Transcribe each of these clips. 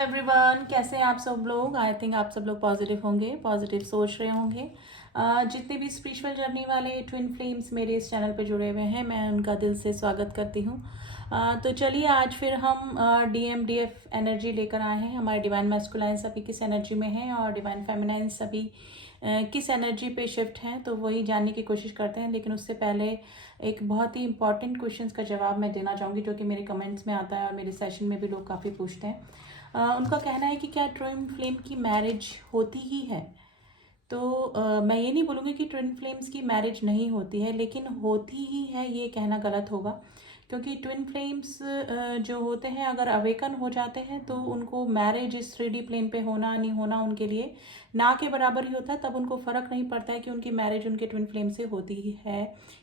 Everyone, कैसे हैं आप सब लोग। आई थिंक आप सब लोग पॉजिटिव होंगे, पॉजिटिव सोच रहे होंगे। जितने भी स्पिरिचुअल जर्नी वाले ट्विन फ्लेम्स मेरे इस चैनल पे जुड़े हुए हैं, मैं उनका दिल से स्वागत करती हूँ। तो चलिए आज फिर हम DMDF एनर्जी लेकर आए हैं। हमारे डिवाइन मैस्कुलाइन सभी किस एनर्जी में है और डिवाइन फेमिनाइन सभी किस एनर्जी पे शिफ्ट हैं, तो वही जानने की कोशिश करते हैं। लेकिन उससे पहले एक बहुत ही इंपॉर्टेंट क्वेश्चन का जवाब मैं देना चाहूँगी, जो कि मेरे कमेंट्स में आता है और मेरे सेशन में भी लोग काफ़ी पूछते हैं। उनका कहना है कि क्या ट्विन फ्लेम की मैरिज होती ही है। तो मैं ये नहीं बोलूँगी कि ट्विन फ्लेम्स की मैरिज नहीं होती है, लेकिन होती ही है ये कहना गलत होगा। क्योंकि ट्विन फ्लेम्स जो होते हैं, अगर अवेकन हो जाते हैं तो उनको मैरिज इस 3D प्लेन पे होना नहीं होना उनके लिए ना के बराबर ही होता है। तब उनको फ़र्क नहीं पड़ता है कि उनकी मैरिज उनके ट्विन फ्लेम से होती ही है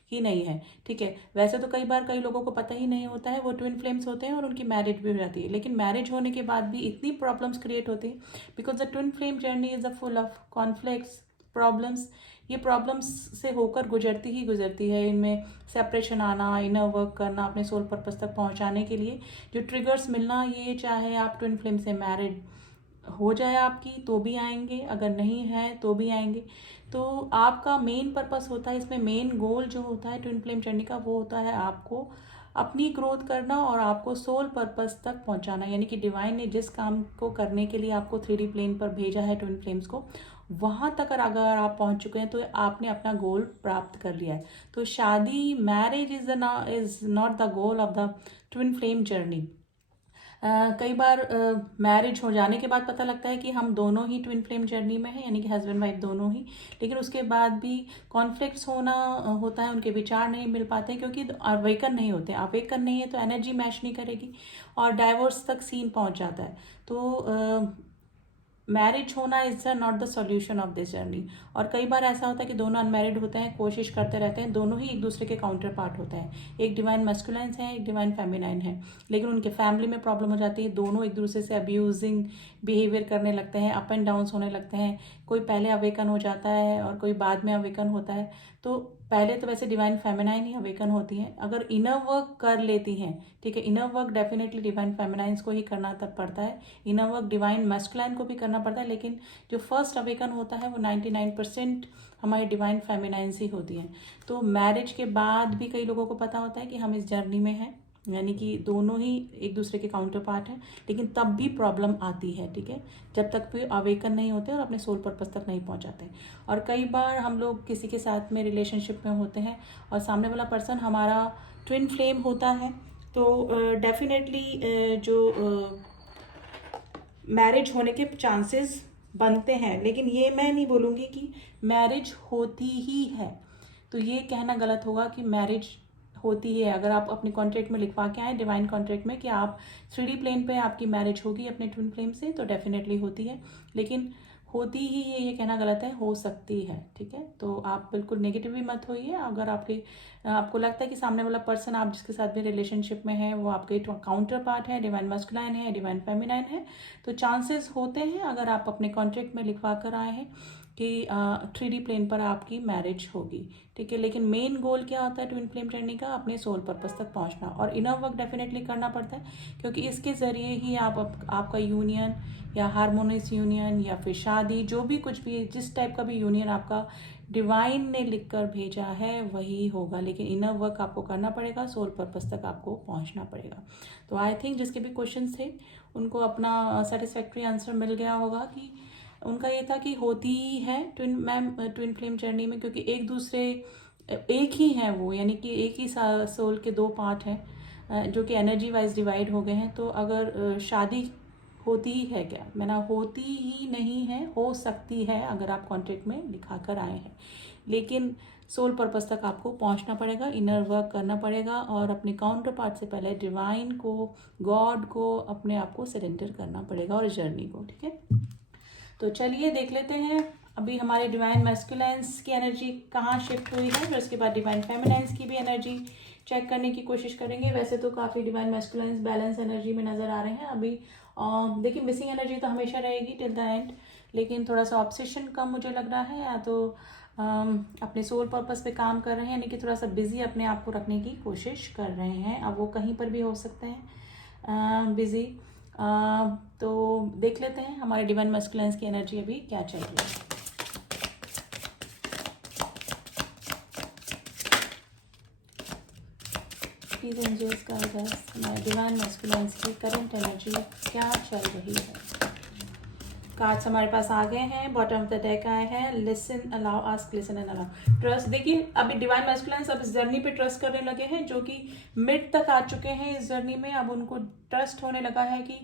कि नहीं है। ठीक है, वैसे तो कई लोगों को पता ही नहीं होता है, वो ट्विन फ्लेम्स होते हैं और उनकी मैरिज भी हो जाती है। लेकिन मैरिज होने के बाद भी इतनी प्रॉब्लम्स क्रिएट होती है, because the twin flame journey is a full of conflicts, problems. ये प्रॉब्लम्स से होकर गुजरती है। इनमें सेपरेशन आना, इनर वर्क करना, अपने सोल पर्पस तक पहुंचाने के लिए जो ट्रिगर्स मिलना, ये चाहे आप ट्विन फ्लेम से मैरिड हो जाए आपकी तो भी आएंगे, अगर नहीं है तो भी आएंगे। तो आपका मेन पर्पस होता है इसमें, मेन गोल जो होता है ट्विन फ्लेम जर्नी का, वो होता है आपको अपनी ग्रोथ करना और आपको सोल पर्पस तक पहुंचाना। यानी कि डिवाइन ने जिस काम को करने के लिए आपको 3D प्लेन पर भेजा है ट्विन फ्लेम्स को, वहां तक अगर आप पहुंच चुके हैं तो आपने अपना गोल प्राप्त कर लिया है। तो शादी, marriage is not the goal of the twin flame journey. कई बार मैरिज हो जाने के बाद पता लगता है कि हम दोनों ही ट्विन फ्लेम जर्नी में हैं, यानी कि हस्बैंड वाइफ दोनों ही। लेकिन उसके बाद भी कॉन्फ्लिक्ट्स होना होता है, उनके विचार नहीं मिल पाते हैं क्योंकि अवेकन नहीं होते। अवेकन नहीं है तो एनर्जी मैच नहीं करेगी और डाइवोर्स तक सीन पहुंच जाता है। तो मैरिज होना is not the solution of this journey. और कई बार ऐसा होता है कि दोनों अनमैरिड होते हैं, कोशिश करते रहते हैं, दोनों ही एक दूसरे के काउंटर पार्ट होते हैं। एक डिवाइन मैस्कुलाइन है, एक डिवाइन फेमिनाइन है, लेकिन उनके फैमिली में प्रॉब्लम हो जाती है। दोनों एक दूसरे से अब्यूजिंग बिहेवियर करने लगते हैं, अप एंड डाउन्स होने लगते हैं। कोई पहले अवेकन हो जाता है और कोई बाद में अवेकन होता है। तो पहले तो वैसे डिवाइन फेमिनाइन ही अवेकन होती हैं अगर इनर वर्क कर लेती हैं। ठीक है, इनर वर्क डेफिनेटली डिवाइन फेमिनाइंस को ही करना तब पड़ता है, इनर वर्क डिवाइन मैस्कुलाइन को भी करना पड़ता है। लेकिन जो फर्स्ट अवेकन होता है वो 99% हमारी डिवाइन फेमिनाइंस ही होती हैं। तो मैरिज के बाद भी कई लोगों को पता होता है कि हम इस जर्नी में हैं, यानी कि दोनों ही एक दूसरे के काउंटर पार्ट हैं, लेकिन तब भी प्रॉब्लम आती है। ठीक है, जब तक भी अवेकन नहीं होते और अपने सोल पर्पस तक नहीं पहुंचाते। और कई बार हम लोग किसी के साथ में रिलेशनशिप में होते हैं और सामने वाला पर्सन हमारा ट्विन फ्लेम होता है, तो डेफिनेटली जो मैरिज होने के चांसेस बनते हैं। लेकिन ये मैं नहीं बोलूँगी कि मैरिज होती ही है। तो ये कहना गलत होगा कि मैरिज होती ही है। अगर आप अपने कॉन्ट्रैक्ट में लिखवा के आए डिवाइन कॉन्ट्रैक्ट में कि आप 3D प्लेन पे आपकी मैरिज होगी अपने ट्विन फ्लेम से, तो डेफिनेटली होती है। लेकिन होती ही है ये कहना गलत है, हो सकती है। ठीक है, तो आप बिल्कुल नेगेटिव भी मत होइए। अगर आपको लगता है कि सामने वाला पर्सन आप जिसके साथ भी रिलेशनशिप में है वो आपके काउंटर पार्ट है, डिवाइन मस्कुलाइन है, डिवाइन फेमिनाइन है, तो चांसेस होते हैं अगर आप अपने कॉन्ट्रैक्ट में लिखवा कर आए हैं कि 3D प्लेन पर आपकी मैरिज होगी। ठीक है, लेकिन मेन गोल क्या होता है ट्विन फ्लेम जर्नी का? अपने सोल पर्पस तक पहुंचना। और इनर वर्क डेफिनेटली करना पड़ता है, क्योंकि इसके ज़रिए ही आपका यूनियन या हारमोनियस यूनियन या फिर शादी, जो भी कुछ भी जिस टाइप का भी यूनियन आपका डिवाइन ने लिखकर भेजा है वही होगा। लेकिन इनर वर्क आपको करना पड़ेगा, सोल पर्पस तक आपको पहुंचना पड़ेगा। तो आई थिंक जिसके भी क्वेश्चंस थे उनको अपना सेटिस्फैक्ट्री आंसर मिल गया होगा कि उनका ये था कि होती ही है ट्विन फ्लेम जर्नी में, क्योंकि एक दूसरे एक ही हैं वो, यानी कि एक ही सोल के दो पार्ट हैं जो कि एनर्जी वाइज डिवाइड हो गए हैं। तो अगर शादी होती ही है क्या, मैंने होती ही नहीं है, हो सकती है अगर आप कॉन्ट्रैक्ट में लिखा कर आए हैं। लेकिन सोल पर्पस तक आपको पहुंचना पड़ेगा, इनर वर्क करना पड़ेगा और अपने काउंटर पार्ट से पहले डिवाइन को, गॉड को, अपने आप को सरेंडर करना पड़ेगा और जर्नी को। ठीक है, तो चलिए देख लेते हैं अभी हमारे डिवाइन मैस्कुलाइंस की एनर्जी कहाँ शिफ्ट हुई है, फिर उसके बाद डिवाइन फेमिनाइंस की भी एनर्जी चेक करने की कोशिश करेंगे। वैसे तो काफ़ी डिवाइन मैस्कुलाइंस बैलेंस एनर्जी में नज़र आ रहे हैं अभी। देखिए, मिसिंग एनर्जी तो हमेशा रहेगी टिल द एंड, लेकिन थोड़ा सा ऑब्सेशन कम मुझे लग रहा है, या तो अपने सोल पर्पस पे काम कर रहे हैं, यानी कि थोड़ा सा बिजी अपने आप को रखने की कोशिश कर रहे हैं। अब वो कहीं पर भी हो सकते हैं बिजी। तो देख लेते हैं हमारे डिवाइन मैस्कुलिन्स की एनर्जी अभी क्या चल रही है। प्लीज एंजल्स गाइड अस, हमारे डिवाइन मैस्कुलिन्स की करंट एनर्जी क्या चल रही है। कार्ड्स हमारे पास आ गए हैं, बॉटम ऑफ द डेक आए हैं, listen, allow, ask, listen and allow, trust. देखिए अभी डिवाइन मैस्कुलिन्स अब इस जर्नी पे ट्रस्ट करने लगे हैं, जो कि मिड तक आ चुके हैं इस जर्नी में। अब उनको ट्रस्ट होने लगा है कि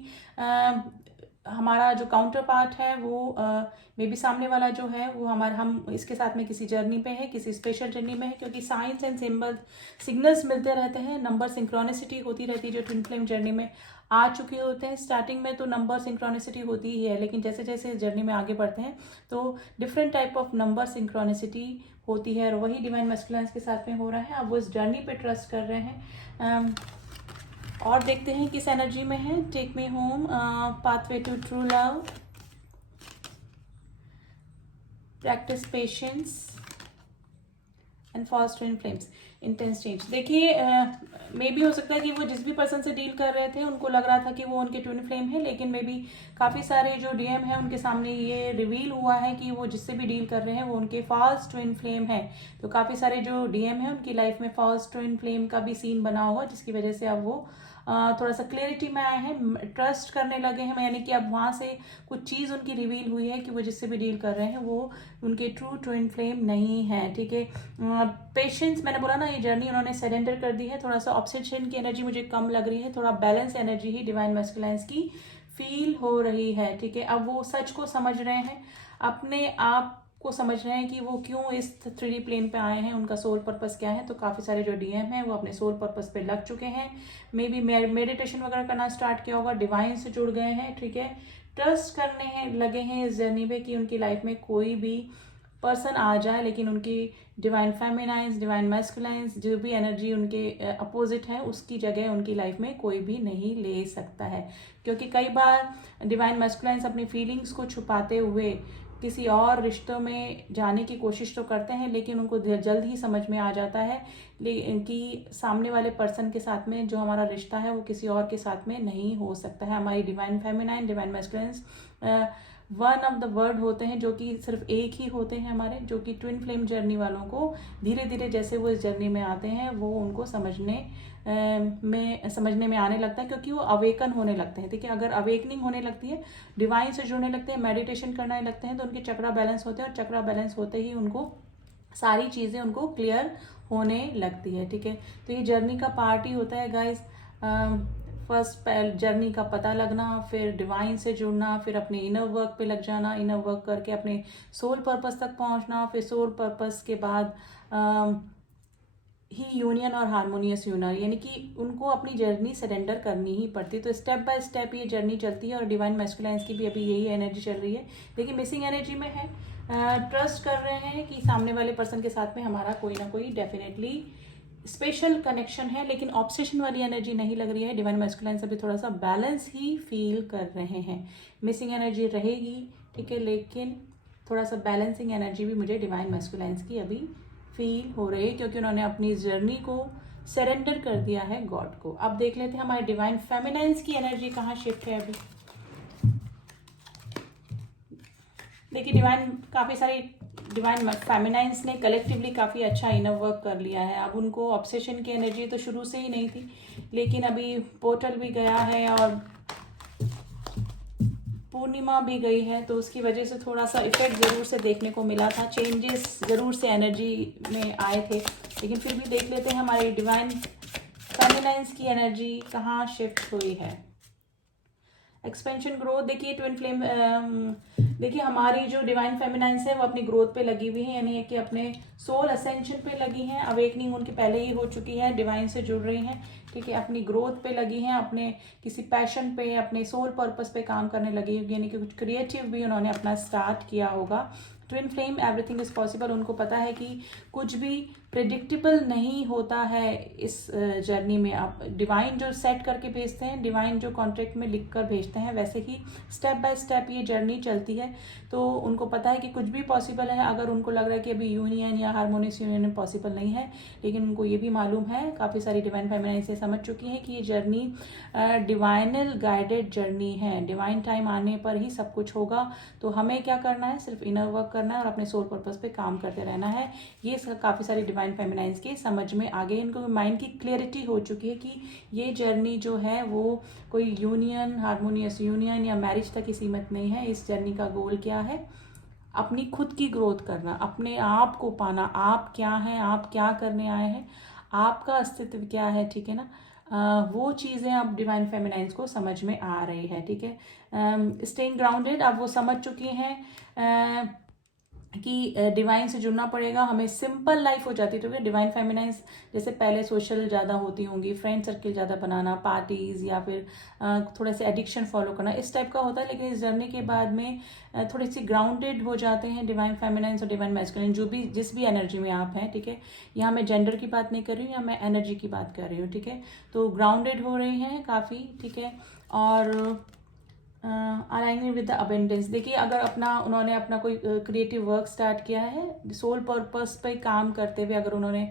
हमारा जो काउंटर पार्ट है वो मे बी सामने वाला जो है वो हम इसके साथ में किसी जर्नी पे है, किसी स्पेशल जर्नी में है, क्योंकि साइंस एंड सिग्नल्स मिलते रहते हैं, नंबर सिंक्रोनिसिटी होती रहती है जो ट्विन फ्लेम जर्नी में आ चुके होते हैं। स्टार्टिंग में तो नंबर सिंक्रोनिसिटी होती ही है, लेकिन जैसे जैसे जर्नी में आगे बढ़ते हैं तो different type of number synchronicity होती है, और वही डिवाइन मैस्कुलिन्स के साथ में हो रहा है। अब वो इस जर्नी पे ट्रस्ट कर रहे हैं। और देखते हैं किस एनर्जी में है। Take me home, pathway to true love, practice patience and fast twin flames, intense change. देखिए मे बी हो सकता है कि वो जिस भी पर्सन से डील कर रहे थे उनको लग रहा था कि वो उनके ट्विन फ्लेम है, लेकिन मे बी काफ़ी सारे जो डीएम है उनके सामने ये रिवील हुआ है कि वो जिससे भी डील कर रहे हैं वो उनके फॉल्स ट्विन फ्लेम है। तो काफ़ी सारे जो डीएम है उनकी लाइफ में फॉल्स ट्विन फ्लेम का भी सीन बना हुआ, जिसकी वजह से अब वो थोड़ा सा क्लियरिटी में आए हैं, ट्रस्ट करने लगे हैं, यानी कि अब वहाँ से कुछ चीज़ उनकी रिवील हुई है कि वो जिससे भी डील कर रहे हैं वो उनके ट्रू ट्विन फ्लेम नहीं है। ठीक है, पेशेंस, मैंने बोला ना ये जर्नी उन्होंने सरेंडर कर दी है। थोड़ा सा ऑब्सेशन की एनर्जी मुझे कम लग रही है, थोड़ा बैलेंस एनर्जी ही डिवाइन मैस्कुलिन्स की फील हो रही है। ठीक है, अब वो सच को समझ रहे हैं, अपने आप को समझ रहे हैं कि वो क्यों इस 3D प्लेन पे आए हैं, उनका सोल पर्पस क्या है। तो काफ़ी सारे जो डीएम हैं वो अपने सोल पर्पस पे लग चुके हैं, मे बी मेडिटेशन वगैरह करना स्टार्ट किया होगा, डिवाइन से जुड़ गए हैं। ठीक है, ट्रस्ट करने हैं लगे हैं इस जर्नी पे कि उनकी लाइफ में कोई भी पर्सन आ जाए, लेकिन उनकी डिवाइन फेमिनाइंस, डिवाइन मैस्कुलाइंस, जो भी एनर्जी उनके अपोजिट है उसकी जगह उनकी लाइफ में कोई भी नहीं ले सकता है। क्योंकि कई बार डिवाइन मैस्कुलाइंस अपनी फीलिंग्स को छुपाते हुए किसी और रिश्तों में जाने की कोशिश तो करते हैं, लेकिन उनको जल्द ही समझ में आ जाता है कि सामने वाले पर्सन के साथ में जो हमारा रिश्ता है वो किसी और के साथ में नहीं हो सकता है। हमारी divine feminine, divine masculines one of the word होते हैं, जो कि सिर्फ एक ही होते हैं हमारे, जो कि ट्विन फ्लेम जर्नी वालों को धीरे धीरे जैसे वो इस जर्नी में आते हैं वो उनको समझने में आने लगता है, क्योंकि वो अवेकन होने लगते हैं। ठीक है, अगर अवेकनिंग होने लगती है, डिवाइन से जुड़ने लगते हैं, मेडिटेशन करने लगते हैं, तो उनके चक्रा बैलेंस होते हैं, और चक्रा बैलेंस होते ही उनको सारी चीज़ें उनको क्लियर होने लगती है। ठीक है, तो ये जर्नी का पार्ट ही होता है गाइस। फर्स्ट जर्नी का पता लगना, फिर डिवाइन से जुड़ना, फिर अपने इनर वर्क पे लग जाना, इनर वर्क करके अपने सोल पर्पस तक पहुंचना, फिर सोल पर्पस के बाद ही यूनियन और हारमोनियस यूनियन, यानी कि उनको अपनी जर्नी सरेंडर करनी ही पड़ती है। तो स्टेप बाय स्टेप ये जर्नी चलती है, और डिवाइन मैस्कुलाइंस की भी अभी यही एनर्जी चल रही है, लेकिन मिसिंग एनर्जी में है। ट्रस्ट कर रहे हैं कि सामने वाले पर्सन के साथ में हमारा कोई ना कोई डेफिनेटली स्पेशल कनेक्शन है, लेकिन ऑब्सेशन वाली एनर्जी नहीं लग रही है। डिवाइन मैस्कुलाइंस अभी थोड़ा सा बैलेंस ही फील कर रहे हैं। मिसिंग एनर्जी रहेगी, ठीक है, लेकिन थोड़ा सा बैलेंसिंग एनर्जी भी मुझे डिवाइन मैस्कुलाइंस की अभी फील हो रही है, क्योंकि उन्होंने अपनी जर्नी को सरेंडर कर दिया है गॉड को। अब देख लेते हैं हमारे डिवाइन फेमिनाइंस की एनर्जी कहाँ शिफ्ट है अभी। देखिए काफ़ी सारी डिवाइन फेमिनाइंस ने कलेक्टिवली काफ़ी अच्छा इनर वर्क कर लिया है। अब उनको ऑब्सेशन की एनर्जी तो शुरू से ही नहीं थी, लेकिन अभी पोर्टल भी गया है और पूर्णिमा भी गई है, तो उसकी वजह से थोड़ा सा इफेक्ट ज़रूर से देखने को मिला था, चेंजेस ज़रूर से एनर्जी में आए थे। लेकिन फिर भी देख लेते हैं हमारी डिवाइन फेमिनाइंस की एनर्जी कहाँ शिफ्ट हुई है। एक्सपेंशन ग्रोथ, देखिए ट्विन फ्लेम, देखिए हमारी जो डिवाइन फेमिनाइंस है वो अपनी ग्रोथ पे लगी हुई है, यानी कि अपने सोल असेंशन पे लगी हैं। अवेकनिंग उनकी पहले ही हो चुकी है, डिवाइन से जुड़ रही हैं। ठीक है, अपनी ग्रोथ पे लगी हैं, अपने किसी पैशन पे, अपने सोल पर्पस पे काम करने लगी होगी, यानी कि कुछ क्रिएटिव भी उन्होंने अपना स्टार्ट किया होगा। Twin flame, everything is possible. उनको पता है कि कुछ भी प्रिडिक्टेबल नहीं होता है इस जर्नी में। आप डिवाइन जो सेट करके भेजते हैं, डिवाइन जो कॉन्ट्रैक्ट में लिख कर भेजते हैं, वैसे ही स्टेप बाय स्टेप ये जर्नी चलती है। तो उनको पता है कि कुछ भी पॉसिबल है। अगर उनको लग रहा है कि अभी यूनियन या हार्मोनियस यूनियन पॉसिबल नहीं है, लेकिन उनको ये भी मालूम है, काफ़ी सारी डिवाइन फेमिनाइन से समझ चुकी हैं कि ये जर्नी डिवाइनल गाइडेड जर्नी है। डिवाइन टाइम आने पर ही सब कुछ होगा। तो हमें क्या करना है, सिर्फ इनर वर्क करना है और अपने सोल पर्पस पे काम करते रहना है। ये काफ़ी सारी डिवाइन फेमिनाइंस के समझ में आ गए, इनको माइंड की क्लियरिटी हो चुकी है कि ये जर्नी जो है वो कोई यूनियन, हार्मोनियस यूनियन या मैरिज तक ही सीमित नहीं है। इस जर्नी का गोल क्या है, अपनी खुद की ग्रोथ करना, अपने आप को पाना। आप क्या हैं, आप क्या करने आए हैं, आपका अस्तित्व क्या है, ठीक है ना। वो चीज़ें अब डिवाइन फेमिनाइंस को समझ में आ रही है, ठीक है। स्टेइंग ग्राउंडेड, अब वो समझ चुकी हैं कि डिवाइन से जुड़ना पड़ेगा, हमें सिंपल लाइफ हो जाती है। तो डिवाइन फेमिनाइंस जैसे पहले सोशल ज़्यादा होती होंगी, फ्रेंड सर्किल ज़्यादा बनाना, पार्टीज़ या फिर थोड़े से एडिक्शन फॉलो करना, इस टाइप का होता है। लेकिन इस जर्नी के बाद में थोड़ी सी ग्राउंडेड हो जाते हैं डिवाइन फेमिनाइंस और डिवाइन मैस्कुलिन, जो भी जिस भी एनर्जी में आप हैं, ठीक है। यहाँ मैं जेंडर की बात नहीं कर रही हूँ, यहाँ मैं एनर्जी की बात कर रही हूँ, ठीक है। तो ग्राउंडेड हो रही हैं काफ़ी, ठीक है। और अलाइनिंग विद द अबेंडेंस, देखिए अगर उन्होंने अपना कोई क्रिएटिव वर्क स्टार्ट किया है सोल पर्पस पे काम करते हुए, अगर उन्होंने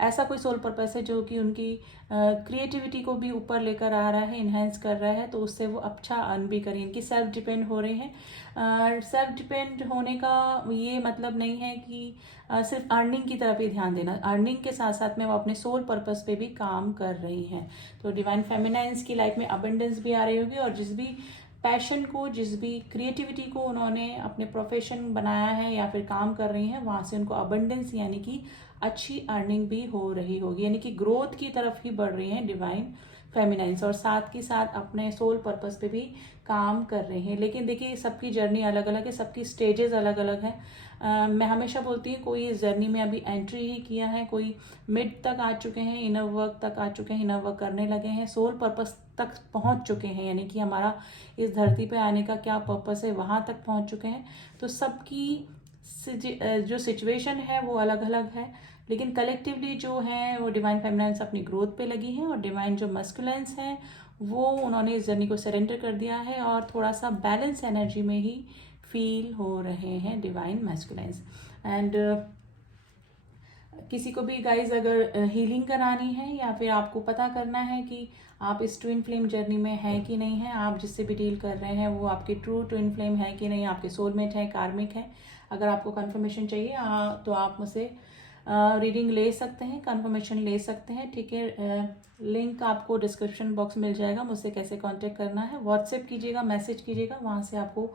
ऐसा कोई सोल पर्पस है जो कि उनकी क्रिएटिविटी को भी ऊपर लेकर आ रहा है, इन्हेंस कर रहा है, तो उससे वो अच्छा अर्न भी करें। इनकी सेल्फ डिपेंड हो रहे हैं। सेल्फ डिपेंड होने का ये मतलब नहीं है कि सिर्फ अर्निंग की तरफ ही ध्यान देना, अर्निंग के साथ साथ में वो अपने सोल पर्पस पे भी काम कर रही हैं। तो डिवाइन फेमिनाइंस की लाइफ में अबेंडेंस भी आ रही होगी, और जिस भी पैशन को, जिस भी क्रिएटिविटी को उन्होंने अपने प्रोफेशन बनाया है या फिर काम कर रही हैं, वहाँ से उनको अबंडेंस यानी कि अच्छी अर्निंग भी हो रही होगी, यानी कि ग्रोथ की तरफ ही बढ़ रही हैं डिवाइन फेमिनाइंस, और साथ के साथ अपने सोल पर्पस पे भी काम कर रहे हैं। लेकिन देखिए सबकी जर्नी अलग अलग है, सबकी स्टेजेस अलग अलग है। मैं हमेशा बोलती हूँ कोई इस जर्नी में अभी एंट्री ही किया है, कोई मिड तक आ चुके हैं, इनर वर्क तक आ चुके हैं, इनर वर्क करने लगे हैं, सोल पर्पस तक पहुँच चुके हैं, यानी कि हमारा इस धरती पे आने का क्या पर्पस है वहाँ तक पहुँच चुके हैं। तो सबकी जो सिचुएशन है वो अलग अलग है, लेकिन कलेक्टिवली जो है वो डिवाइन फेमिनाइंस अपनी ग्रोथ पे लगी है, और डिवाइन जो मस्कुलेंस हैं वो उन्होंने इस जर्नी को सरेंडर कर दिया है और थोड़ा सा बैलेंस एनर्जी में ही फील हो रहे हैं डिवाइन मैस्कुलेंस। एंड किसी को भी गाइज अगर हीलिंग करानी है या फिर आपको पता करना है कि आप इस ट्विन फ्लेम जर्नी में है कि नहीं है, आप जिससे भी डील कर रहे हैं वो आपके ट्रू ट्विन फ्लेम है कि नहीं, आपके सोलमेट है, कार्मिक है, अगर आपको कंफर्मेशन चाहिए तो आप मुझसे रीडिंग ले सकते हैं, कंफर्मेशन ले सकते हैं, ठीक है। लिंक आपको डिस्क्रिप्शन बॉक्स मिल जाएगा, मुझसे कैसे कांटेक्ट करना है, व्हाट्सएप कीजिएगा, मैसेज कीजिएगा, वहाँ से आपको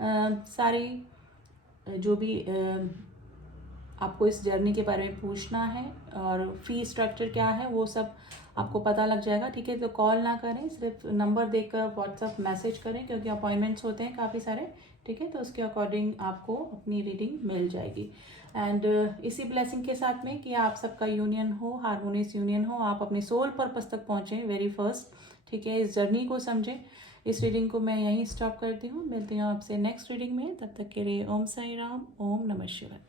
सारी जो भी आपको इस जर्नी के बारे में पूछना है और फी स्ट्रक्चर क्या है वो सब आपको पता लग जाएगा, ठीक है। तो कॉल ना करें, सिर्फ नंबर देकर व्हाट्सएप मैसेज करें, क्योंकि अपॉइंटमेंट्स होते हैं काफ़ी सारे, ठीक है। तो उसके अकॉर्डिंग आपको अपनी रीडिंग मिल जाएगी। एंड इसी ब्लेसिंग के साथ में कि आप सबका यूनियन हो, हार्मोनियस यूनियन हो, आप अपने सोल पर्पस तक पहुँचें वेरी फर्स्ट, ठीक है। इस जर्नी को समझें। इस रीडिंग को मैं यहीं स्टॉप करती हूँ, मिलती हूँ आपसे नेक्स्ट रीडिंग में। तब तक के लिए ओम साई राम, ओम नमः शिवाय।